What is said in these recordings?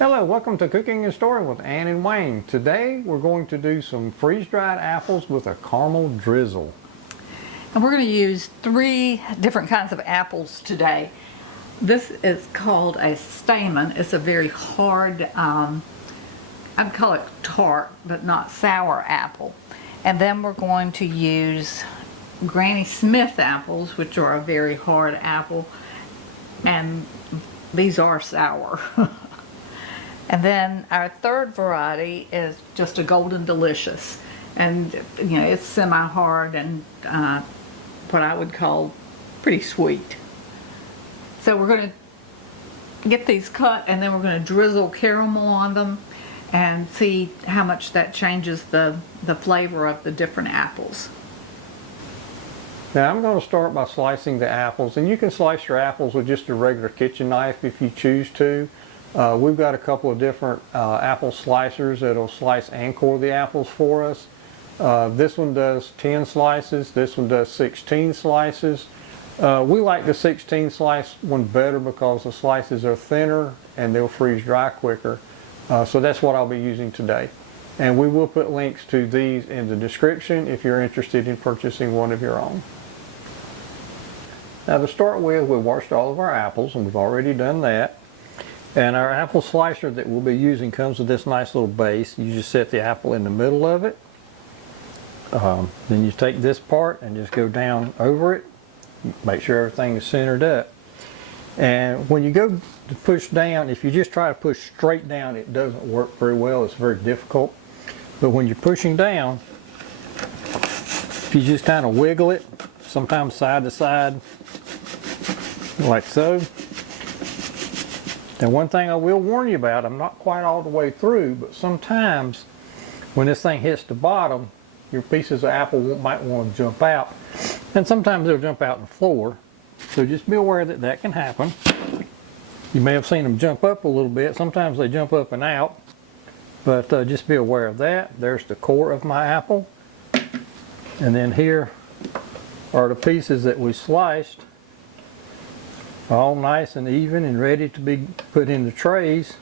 Hello, welcome to Cooking and Story with Ann and Wayne. Today we're going to do some freeze-dried apples with a caramel drizzle. And we're going to use 3 different kinds of apples today. This is called a stamen. It's a very hard, I'd call it tart, but not sour apple. And then we're going to use Grannie Smith apples, which are a very hard apple, and these are sour. And then our third variety is just a Golden Delicious, and it's semi-hard and what I would call pretty sweet. So we're going to get these cut, and then we're going to drizzle caramel on them and see how much that changes the flavor of the different apples. Now I'm going to start by slicing the apples, and you can slice your apples with just a regular kitchen knife if you choose to. We've got a couple of different apple slicers that'll slice and core the apples for us. This one does 10 slices, this one does 16 slices. We like the 16 slice one better because the slices are thinner and they'll freeze dry quicker. So that's what I'll be using today. And we will put links to these in the description if you're interested in purchasing one of your own. Now to start with, we've washed all of our apples, and we've already done that. And our apple slicer that we'll be using comes with this nice little base. You just set the apple in the middle of it. Then you take this part and just go down over it. Make sure everything is centered up. And when you go to push down, if you just try to push straight down, it doesn't work very well. It's very difficult. But when you're pushing down, if you just kind of wiggle it, sometimes side to side, like so. And one thing I will warn you about, I'm not quite all the way through, but sometimes when this thing hits the bottom, your pieces of apple might want to jump out. And sometimes they'll jump out on the floor. So just be aware that that can happen. You may have seen them jump up a little bit. Sometimes they jump up and out. But just be aware of that. There's the core of my apple. And then here are the pieces that we sliced. All nice and even and ready to be put in the trays.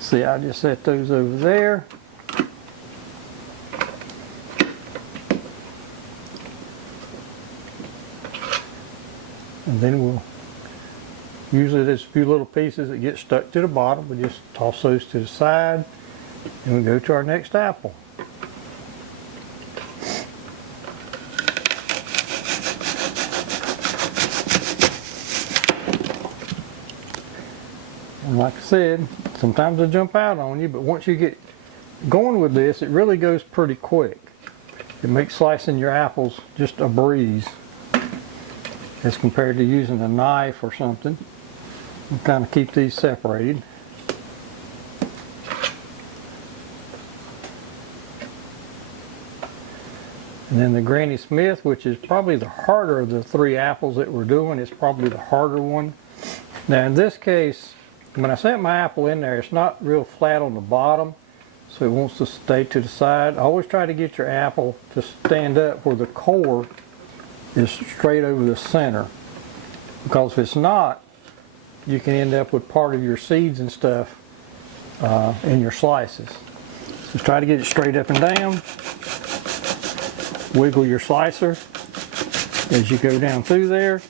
See, I just set those over there. And then we'll, usually there's a few little pieces that get stuck to the bottom. We just toss those to the side and we go to our next apple. And like I said, sometimes they'll jump out on you, but once you get going with this, it really goes pretty quick. It makes slicing your apples just a breeze as compared to using a knife or something. We'll kind of keep these separated. And then the Grannie Smith, which is probably the harder of the 3 apples that we're doing, is probably the harder one. Now in this case, when I set my apple in there, it's not real flat on the bottom, so it wants to stay to the side. Always try to get your apple to stand up where the core is straight over the center, because if it's not, you can end up with part of your seeds and stuff in your slices. So try to get it straight up and down. Wiggle your slicer as you go down through there.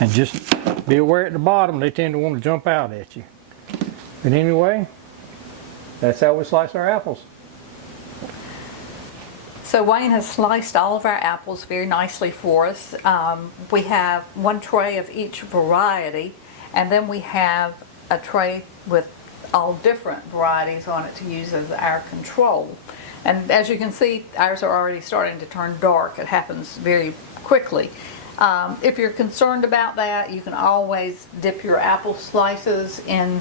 And just be aware at the bottom, they tend to want to jump out at you. But anyway, that's how we slice our apples. So Wayne has sliced all of our apples very nicely for us. We have 1 tray of each variety, and then we have a tray with all different varieties on it to use as our control. And as you can see, ours are already starting to turn dark. It happens very quickly. If you're concerned about that, you can always dip your apple slices in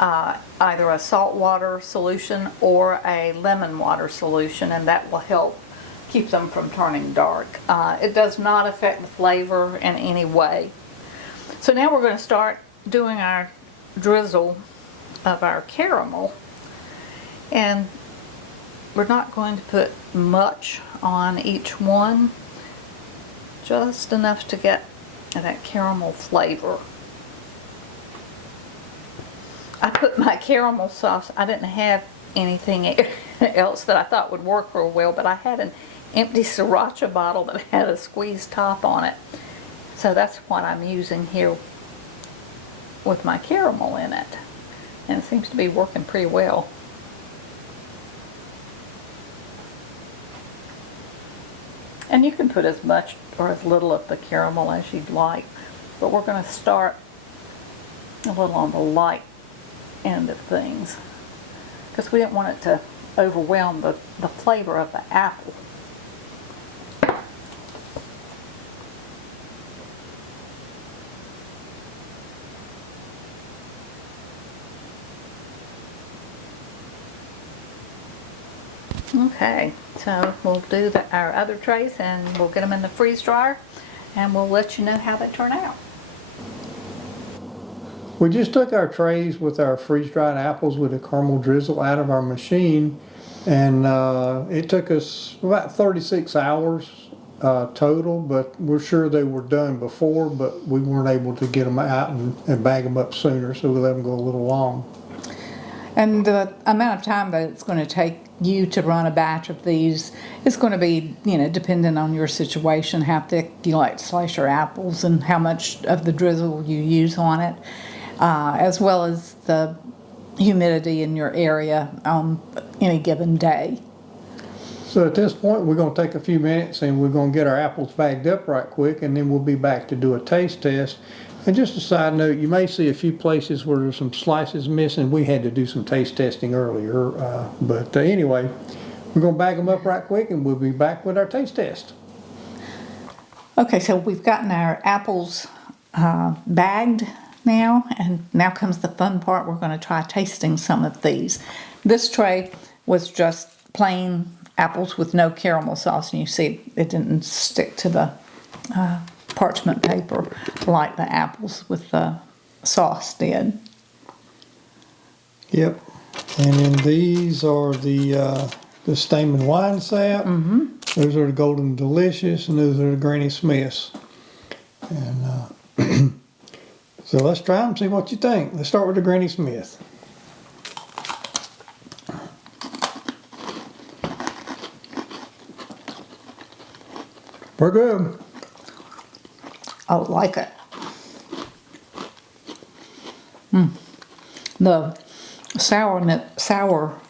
either a salt water solution or a lemon water solution, and that will help keep them from turning dark. It does not affect the flavor in any way. So now we're going to start doing our drizzle of our caramel, and we're not going to put much on each one, just enough to get that caramel flavor. I put my caramel sauce, I didn't have anything else that I thought would work real well, but I had an empty sriracha bottle that had a squeezed top on it. So that's what I'm using here with my caramel in it. And it seems to be working pretty well. And you can put as much or as little of the caramel as you'd like, but we're going to start a little on the light end of things because we didn't want it to overwhelm the flavor of the apple. Okay, so we'll do our other trays and we'll get them in the freeze dryer and we'll let you know how they turn out. We just took our trays with our freeze-dried apples with a caramel drizzle out of our machine, and it took us about 36 hours total, but we're sure they were done before, but we weren't able to get them out and bag them up sooner, so we let them go a little long. And the amount of time that it's going to take you to run a batch of these is going to be, dependent on your situation, how thick you like to slice your apples and how much of the drizzle you use on it, as well as the humidity in your area on any given day. So at this point, we're going to take a few minutes and we're going to get our apples bagged up right quick, and then we'll be back to do a taste test. And just a side note, you may see a few places where there's some slices missing. We had to do some taste testing earlier. But anyway, we're going to bag them up right quick and we'll be back with our taste test. Okay, so we've gotten our apples bagged now, and now comes the fun part. We're going to try tasting some of these. This tray was just plain apples with no caramel sauce, and you see it didn't stick to the parchment paper like the apples with the sauce did. Yep. And then these are the Stamen Winesap. Mm-hmm. Those are the Golden Delicious, and those are the Grannie Smiths. And so let's try them, see what you think. Let's start with the Grannie Smith. We're good. I like it. The sour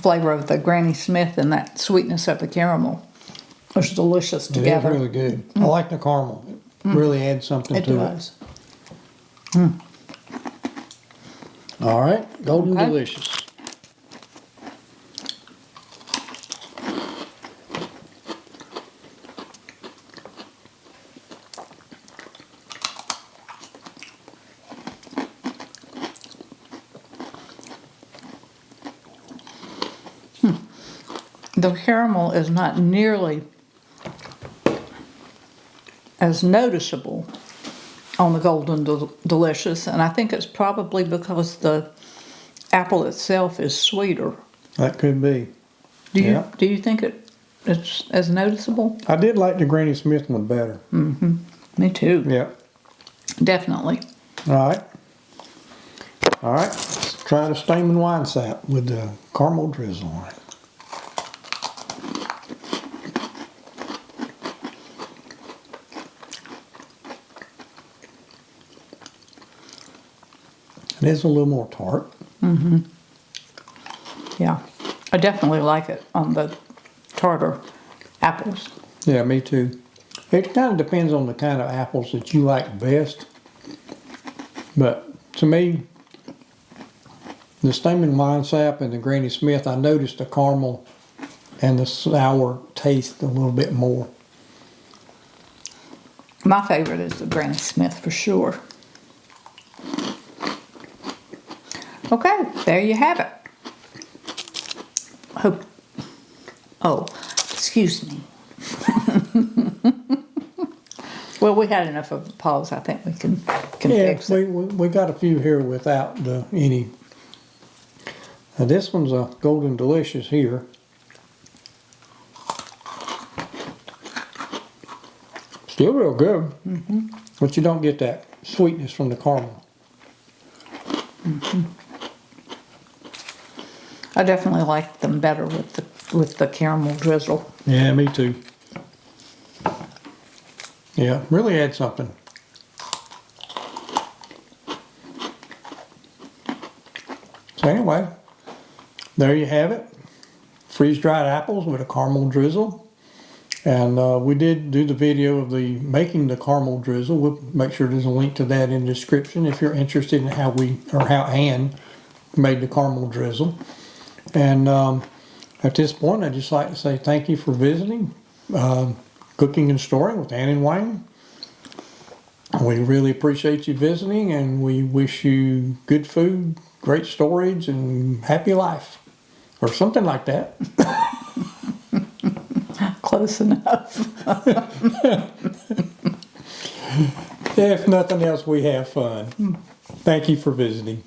flavor of the Granny Smith and that sweetness of the caramel is delicious together. It is really good. I like the caramel. It really adds something It to does. it. All right, Golden Okay. Delicious. The caramel is not nearly as noticeable on the Golden Delicious, and I think it's probably because the apple itself is sweeter. That could be. Do you Yeah. do you think it's as noticeable? I did like the Grannie Smith one better. Me too. Yeah. Definitely. All right. All right. Let's try the Stamen Winesap with the caramel drizzle on it. It is a little more tart. Yeah. I definitely like it on the tartar apples. Yeah, me too. It kind of depends on the kind of apples that you like best. But to me, the Stamen Winesap and the Grannie Smith, I noticed the caramel and the sour taste a little bit more. My favorite is the Granny Smith for sure. Okay, there you have it. Hope. Oh, excuse me. Well, we had enough of a pause. I think we can fix it. we got a few here without any. Now this one's a Golden Delicious here. Still real good, but you don't get that sweetness from the caramel. I definitely like them better with the caramel drizzle. Yeah, me too. Yeah, really add something. So anyway, there you have it. Freeze-dried apples with a caramel drizzle. And we did do the video of the making the caramel drizzle. We'll make sure there's a link to that in the description if you're interested in how Ann made the caramel drizzle. And at this point, I'd just like to say thank you for visiting Cooking and Storing with Ann and Wayne. We really appreciate you visiting, and we wish you good food, great storage, and happy life. Or something like that. Close enough. If nothing else, we have fun. Thank you for visiting.